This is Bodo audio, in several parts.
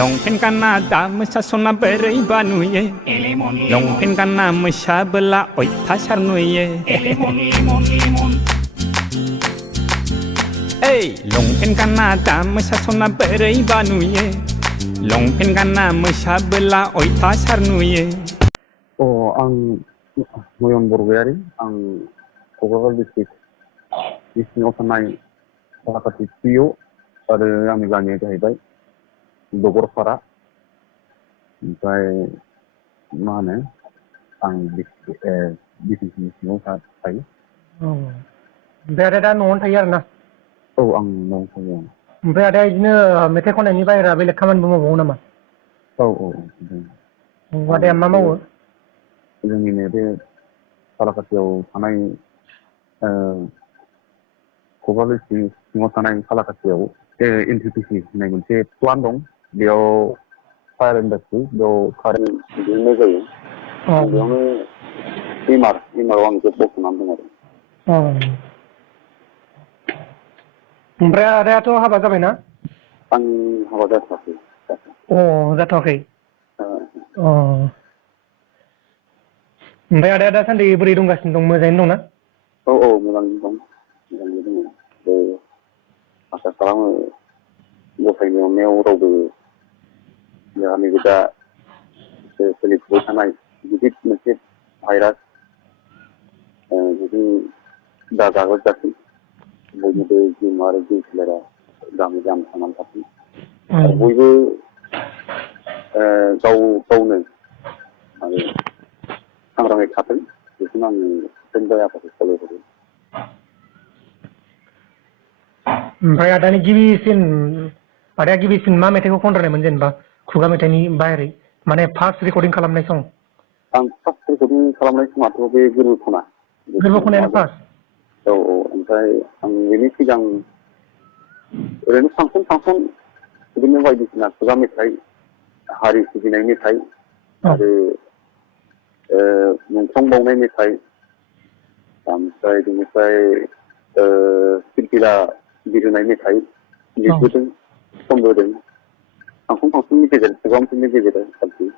लंपेन्ट गानना दा मोसासना बोरैबा नुयो लंपेन्ट गानना मोसाबोला अयथासार नुयो ओइ लंपेन्ट गानना दा मोसासना बोरैबा नुयो लंपेन्ट गानना मोसाबोला अयथासार नुयो आं नयन बरगयारी आं क'क्राझार डिस्ट्रिक्ट सिङाव थानाय सालाकाथि पिअ आरो आंनि गामिया जाहैबाय दगरपारा ओमफ्राय मा होनो आं बिटिसिनि सिङाव थायो ओमफ्राय आदाया दा न'आवनो थायो आरोना औ आं न'आवनो थायो ओमफ्राय आदाया बिदिनो मेथाइ खननायनि बाहेरा बेलेग खामानिबो मावबावो नामा औ आदाया मा मावो जोंनिनो बे सालाकाथियाव थानाय क'क्राझार डिस्ट्रिक्ट सिङाव थानाय सालाकाथियाव एनटिपिसि होननाय मोनसे प्लान्ट दं बेयाव फायार इन्डास्ट्रि बेयाव कारेन्ट दिहुननाय जायो बेयावनो इमाराव आं जब मावनानै दं आरो ओमफ्राय आदायाथ' हाबा जाबायना आं हाबा जाथ'वाखै जाथ'वाखै ओमफ्राय आदाया दासान्दि बोरै दंगासिनो दं मोजाङैनो दंना औ मोजाङैनो दं आसा खालामो गसाइनि अननायाव रावबो जोंहा नैबे दा सोलिफुबाय थानाय गिदिर मोनसे भाइरास बिदि दाजाग्रबजाथों बयनिबो जिउ आरो जिउ सोलेरा गाहामै गाहाम थांनानै थाथों आरो बयबो गावनो माने सांग्राङै थाथों बेखौनो आङो सोंबाय आफाखौ खावलायहरो ओमफ्राय आदाया गिबिसिन मा मेथाइखौ खनग्रोनायमोन जेनेबा खुगा मेथाइनि बाहेरै माने फार्स्ट रेकर्डिं खालामनाय सं आं फार्स्ट रेकर्डिं खालामनाय समाथ' बे गोरबो खनायानो फार्स्ट औ ओमफ्राय आं बेनि सिगां ओरैनो फांसन बिदिनो बायदिसिना खुगा मेथाइ हारि सिबिनाय मेथाइ आरो मुंख्लं बावनाय मेथाइ ओमफ्राय बेनिफ्राय फिरफिला बिरहोनाय मेथाइ लिरबोदों खनबोदों फांसननि गेजेरजों प्रग्रामफोरनि गेजेरजों आरोखि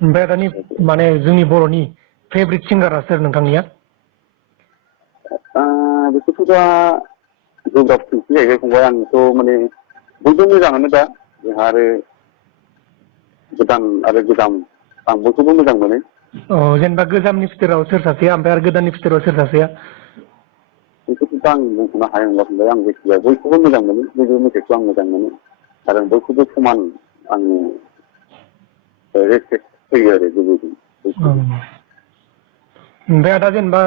ओमफ्राय दानि माने जोंनि बर'नि फेभरिट सिंगारा सोर नोंथांनिया बेखौथ' दा गोब्राब सोंथि जाहैबाय फंबाय आंथ' माने बयबो मोजाङानो दा जोंहा आरो गोदान आरो गोजाम आं बयखौबो मोजां मोनो जेनेबा गोजामनि फिथोराव सोर सासेया ओमफ्राय आरो गोदाननि फिथोराव सोर सासेया बेखौथ' दा आं बुंथ'नो हानाय नंला फंबाय आं जायखिजाया बयखौबो मोजां मोनो बयबो मेथाइखौ आं मोजां मोनो आरो बयखौबो समान आङो रेसपेक्ट होयो आरो गुबुनजों ओमफ्राय आदा जेनेबा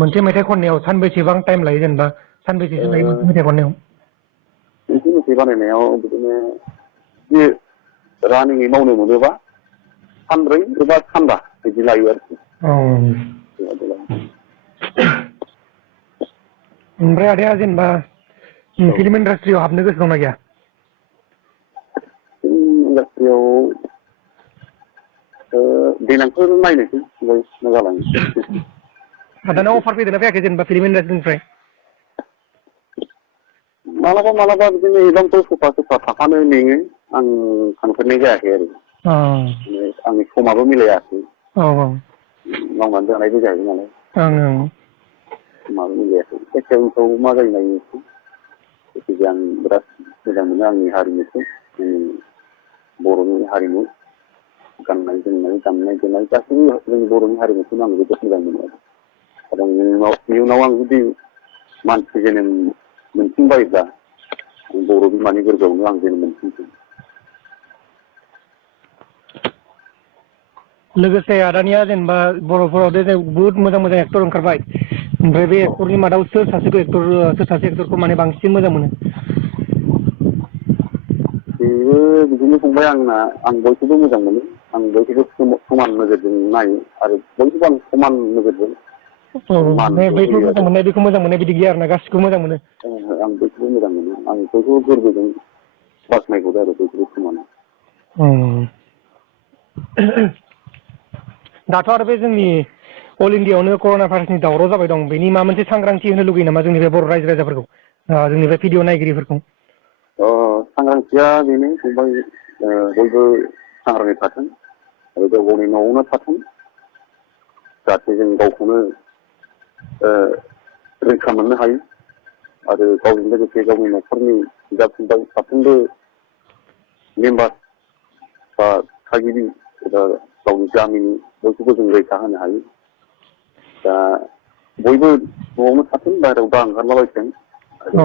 मोनसे मेथाइ खननायाव सानबेसेबां टाइम लायो जेनेबा सानबेसेसो लायो मोनसे मेथाइ खननायाव मोनसे मेथाइ बानायनायाव बिदिनो बे रानिङै मावनो मोनोबा सानब्रै एबा सानबा बिदि लायो आरोखि ओमफ्राय आदाया जेनेबा फिल्म इन्डास्ट्रियाव हाबनो गोसो दंना गैया फिल्म इन्डास्ट्रियाव देनांफोर नायनोसै मा जालाङो आदानाव अफार फैदोंना फैयाखै जेनेबा फिल्म इन्डास्ट्रिनिफ्राय मालाबा बिदिनो एगजामफोर सफा थाफानो नेङो आं थांफेरनाय जायाखै आरो आंनि समाबो मिलायाखै मावनानै जानायबो जाहैबाय नालाय समाबो मिलायाखै जायखिया मा जायो नायनोसै जायखिजाया आं बिराद मोजां मोनो आंनि हारिमुखौ बर'नि हारिमु गाननाय जोमनाय दामनाय देनाय गासैबो जोंनि बर'नि हारिमुखौनो आं जोबोद मोजां मोनो आरो इयुनाव आं जुदि मानसि जोनोम मोनफिनबायोब्ला आं बर' बिमानि गोरबोआवनो आं जोनोम मोनफिनगोन लोगोसे आदानिया जेनेबा बर'फोराव बहुत मोजां मोजां एक्टर ओंखारबाय ओमफ्राय बे एक्टरनि मादाव सोर सासे एक्टरखौ माने बांसिन मोजां मोनो बेबो बिदिनो फंबाय आं बयखौबो मोजां मोनो आं बयखौबो समान नोजोरजों नायो आरो बयखौबो आं समान नोजोरजों बेखौ मोजां मोननाय बिदि गैया आरोना गासिखौबो मोजां मोनो आं बयखौबो मोजां मोनो आं बयखौबो गोरबोजों बाख्नायहरो आरो बयखौबो समान दाथ' आरो बे जोंनि अल इण्डियाआवनो कर'ना भाइरासनि दावराव जाबाय दं बेनि माबा मोनसे सांग्रांथि होनो लुगैयो नामा जोंनि बे बर' रायजो राजाफोरखौ जोंनि बे भिडिअ नायगिरिफोरखौ सांग्रांथिया बेनो फंबाय बयबो सांग्राङै थाथों आरो गाव गावनि न'आवनो थाथों जाहाथे जों गावखौनो रैखा मोननो हायो आरो गावजों लोगोसे गावनि न'खरनि बिदा फंबाय साफ्रोमबो मेम्बार बा थागिबि एबा गावनि गामिनि बयखौबो जों रैखा होनो हायो दा बयबो न'आवनो थाथों बाहेरायाव दा ओंखारलाबायथों आरो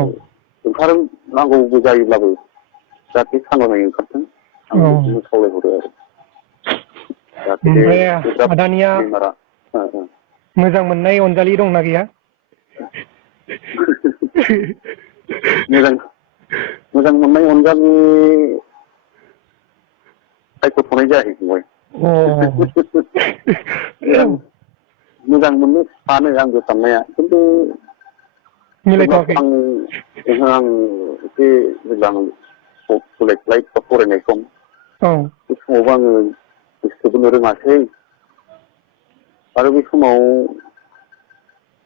ओंखारनांगौबो जायोब्लाबो जाहाथे सांग्राङै ओंखारथों आं बेखौनो खावलायहरो आरो जाहाथे बे बेमारा मोजां मोननाय अनजालि दंना गैया? मोजां मोननाय अनजालि सायख'थ'नाय जायाखै फंबाय। मोजां मोननो सानो आंबो साननाया खिन्थु मिलायथ'वाखै आं एसे जेब्ला आं कलेज लाइफ बा फरायनाय सम बे समावबो आङो गोसोथोनो रोङासै आरो बे समाव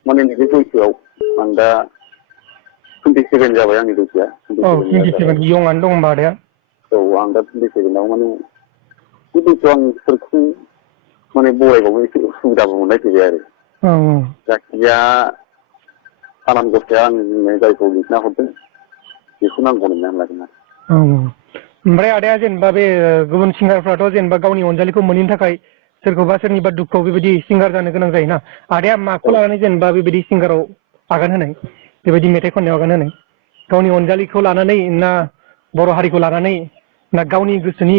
माने नैबे बैसोआव आं दा 27 जाबाय आंनि बैसोआ 27 यंआनो दं होनबा आदाया औ आं दा 27आव माने बे बैसोआव आं सोरखौ माने बरायबावनो एसे उसुबिदाबो मोननाय फैबाय आरो जायखिजाया आनान गसाया आं जायखौ लिरना हरदों बेखौनो आं गनायनानै लादों आरो ओमफ्राय आदाया जेनेबा बे गुबुन सिंगारफ्राथ' जेनेबा गावनि अनजालिखौ मोनैनि थाखाय सोरखौबा सोरनिबा दुखुआव बेबायदि सिंगार जानो गोनां जायोना आदाया माखौ लानानै जेनेबा बेबायदि सिंगाराव आगान होनाय बेबायदि मेथाइ खननायाव आगान होनाय गावनि अनजालिखौ लानानै ना बर' हारिखौ लानानै ना गावनि गोसोनि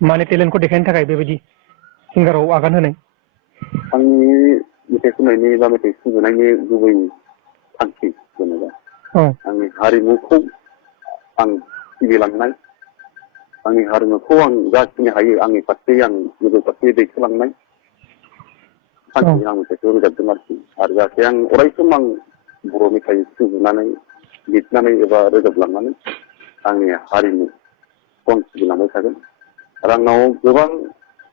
माने टेलेन्टखौ देखायनो थाखाय बेबायदि सिंगाराव आगान होनाय? आंनि मेथाइ खननायनि बा मेथाइ सुजुनायनि गुबै थांखि जेनेबा आंनि हारिमुखौ आं सिबिलांनाय आंनि हारिमुखौ आं जाखिनि हायो आंनि फारसे आं गोजौ फारसे दैखोलांनाय थांखि आं मेथाइखौ रोजाबदों आरो जाहाथे आं अरायसम आं बर' मेथाइ सुजुनानै लिरनानै एबा रोजाबलांनानै आंनि हारिमुखौ आं सिबिलांबाय थागोन आरो आंनाव गोबां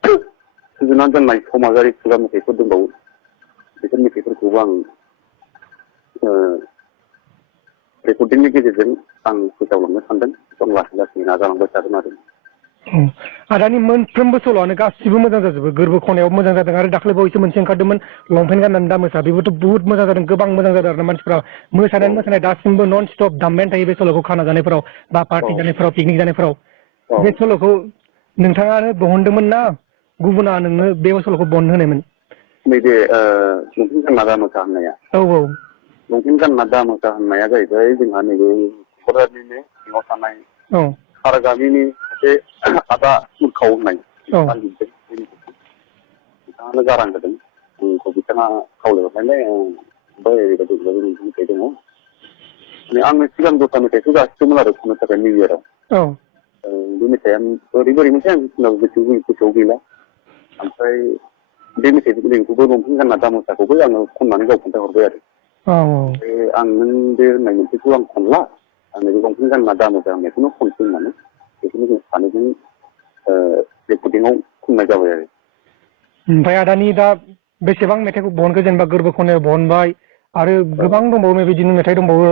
सुजुनानै दोननाय समाजारि खुगा मेथाइफोर दंबावो बेफोर मेथाइफोरखौबो आं रेकर्डिंनि गेजेरजों आं फोसावलांनो सानदों बेखौ लासै लासै नाजालांबाय थागोन आरो आदानि मोनफ्रोमबो सल'आनो गासिबो मोजां जाजोबो गोरबो खनायाव मोजां जादों आरो दाख्लै बावैसो मोनसे ओंखारदोंमोन लंपेन्ट गाननानै दा मोसा बेबोथ' बहुत मोजां जादों गोबां मोजां जादों आरो मानसिफ्रा मोसानाय दासिमबो नन स्टप दामबायानो थायो बे सल'खौ खाना जानायफोराव बा पार्टि जानायफोराव पिकनिक जानायफोराव बे सल'खौ नोंथाङानो बहनदोंमोन ना गुबुना नोंनो बे सल'खौ बहन होनायमोन? नैबे लंपेन्ट गानना दा मोसा होननाया लंपेन्ट गानना दा मोसा होननाया जाहैबाय जोंहा नैबे क'क्राझारनिनो सिङाव थानाय सारा गामिनि सासे आदा मुरखाव होननाय बिथाङा लिरदों बे मेथाइखौ बिथाङानो गारां होदों आंखौ बिथाङा खावलायहरनायलाय ओमफ्राय ओरैबायदि मेथाइ दङ माने आंनो सिगां दस्रा मेथाइखौ जासिदोंमोन आरो खननो थाखाय निउ इयाराव बे मेथाइआ ओरैबायदि मोनसे आं गोसोआव गैला ओमफ्राय बे मेथाइखौबो लंपेन्ट गानना दा मोसाखौबो आङो खननानै गाव खोन्थाहरबाय आरो ओमफ्राय आं नों बे होननाय मोनसेखौ आं खनला आंनो बे लंपेन्ट गानना दा मोसा होननायखौनो खनसै होननानै बेखौनो जों सानैजों रेकर्डिंआव खननाय जाबाय आरो ओमफ्राय आदानि दा बेसेबां मेथाइखौ बहनखो जेनेबा गोरबो खनायाव बहनबाय आरो गोबां दंबावो बेबायदिनो मेथाइ दंबावो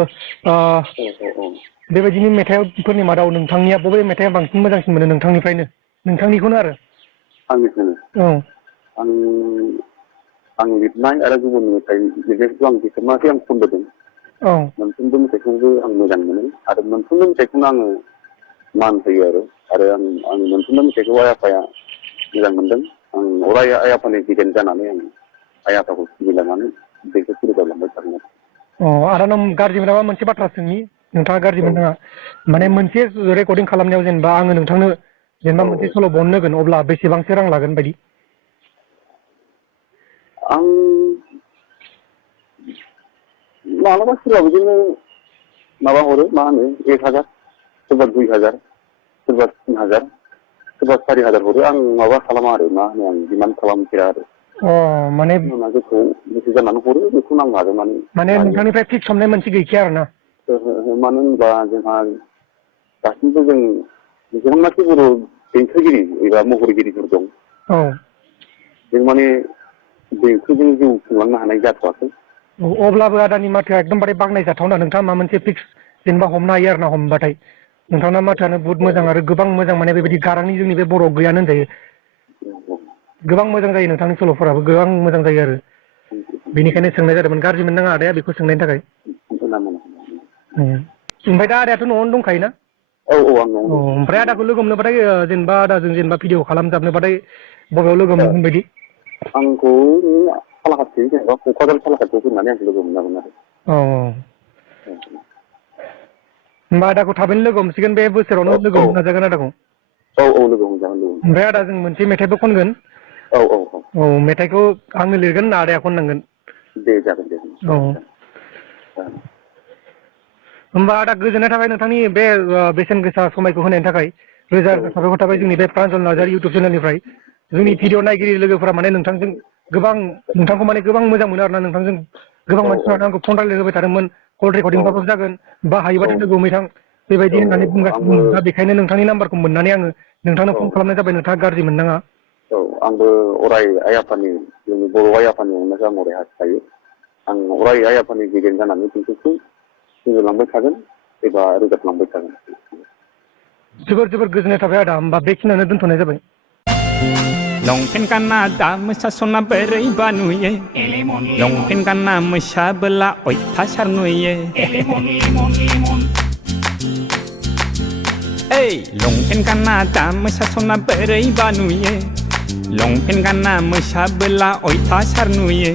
बेबायदिनो मेथाइफोरनि मादाव नोंथांनिया बबे मेथाइआ बांसिन मोजांसिन मोनो नोंथांनिफ्रायनो नोंथांनिखौनो आरो आंनिखौनो आं लिरनाय आरो गुबुन मेथाइ लिरनायखौ आं बेसेबांसो आं खनबोदों मोनफ्रोमबो मेथाइखौबो आं मोजां मोनो आरो मोनफ्रोमबो मेथाइखौनो आङो मान होयो आरो आं मोनफ्रोमबो मेथाइखौ आइ आफाया मोजां मोनदों आं अराय आइ आफानि गिदिर जानानै आं आइ आफाखौ सिबिलांनानै बेखौ रोजाबलांबाय थागोन आदानाव गाज्रि मोनाबा मोनसे बाथ्रा सोंनि नोंथाङा गाज्रि मोननाङा माने मोनसे रेकर्डिं खालामनायाव जेनेबा आङो नोंथांनो जेनेबा मोनसे सल' बहननो होगोन अब्ला बेसेबांसो रां लागोन बायदि? आं मालाबा सोरबा बिदिनो माबा हरो मा होनो 1000 सोरबा 2000 सोरबा 3000 सोरबा 4000 हरो आं माबा खालामा आरो मा होनो आं डिमान्ड खालामफेरा आरो माने गोसो जानानै हरो बेखौनो आं नाजावनानै माने नोंथांनिफ्राय फिक्स हमनाय मोनसे गैखाया आरो ना? मानो होनबा जोंहा दासिमबो जों जेसेबांनाखि बर' देंखोगिरि एबा महरगिरिफोर दं जों माने देंखोजों जिउ खुंलांनो हानाय जाथ'वाखै अब्लाबो आदानि माथोआ एकदमबारे बाख्नाय जाथावना नोंथाङा माबा मोनसे फिक्स जेनेबा हमनो हायो आरो ना हमबाथाय नोंथांना माथोआनो बहुत मोजां आरो गोबां मोजां माने बेबायदि गारांनि जोंनि बे बर'आव गैयानो होनजायो गोबां मोजां जायो नोंथांनि सल'फोराबो गोबां मोजां जायो आरो बेनिखायनो सोंनाय जादोंमोन गाज्रि मोननाङा आदाया बेखौ सोंनायनि थाखाय ओमफ्राय दा आदायाथ' न'आवनो दंखायोना औ आं न'आवनो ओमफ्राय आदाखौ लोगो मोननोबाथाय जेनेबा आदाजों जेनेबा भिडिअ खालामजाबनोबाथाय बबेयाव लोगो मोनगोन बायदि आंखौ सालाकाथि जेनेबा क'क्राझार सालाकाथियाव फैनानै आंखौ लोगो मोनजागोन आरो होमबा आदाखौ थाबैनो लोगो हमसिगोन बे बोसोरावनो लोगो हमनो नाजागोन आदाखौ लोगो हमजागोन ओमफ्राय आदा जों मोनसे मेथाइबो खनगोन औ मेथाइखौ आंनो लिरगोन ना आदाया खननांगोन दे जागोन दे होमबा आदा गोजोननाय थाबाय नोंथांनि बे बेसेन गोसा समायखौ होनायनि थाखाय रोजा रोजा साबायखर थाबाय जोंनि बे प्रान्जल नार्जारि इउटुब चेनेलनिफ्राय जोंनि भिडिअ नायगिरि लोगोफोरा माने नोंथांजों गोबां नोंथांखौ माने गोबां मोजां मोनो आरोना नोंथांजों गोबां मानसिफोरा आंखौ फन रायलायहोबाय थादोंमोन कल रेकर्डिंबाबो जागोन बा हायोबाथाय लोगो हमहैथां बेबायदि होननानै बुंगासिनो दा बेखायनो नोंथांनि नाम्बारखौ मोननानै आङो नोंथांनो फन खालामनाय जाबाय नोंथाङा गाज्रि मोननाङा आंबो अराय आइ आफानि जोंनि बर' आइ आफानि अननायखौ आं अराय हास्थायो आं अराय आइ आफानि गेजेर जानानै दिन्थिखौ सुजुलांबाय थागोन एबा रोजाबलांबाय थागोन जोबोर जोबोर गोजोननाय थाबाय आदा होमबा बेखिनियावनो दोनथ'नाय जाबाय लंपेन्ट गानना दा मोसासना बोरैबा नुयो लंपेन्ट गानना मोसाबोला अयथासार नुयो ओइ लंपेन्ट गानना दा मोसासना बोरैबा नुयो लंपेन्ट गानना मोसाबोला अयथासार नुयो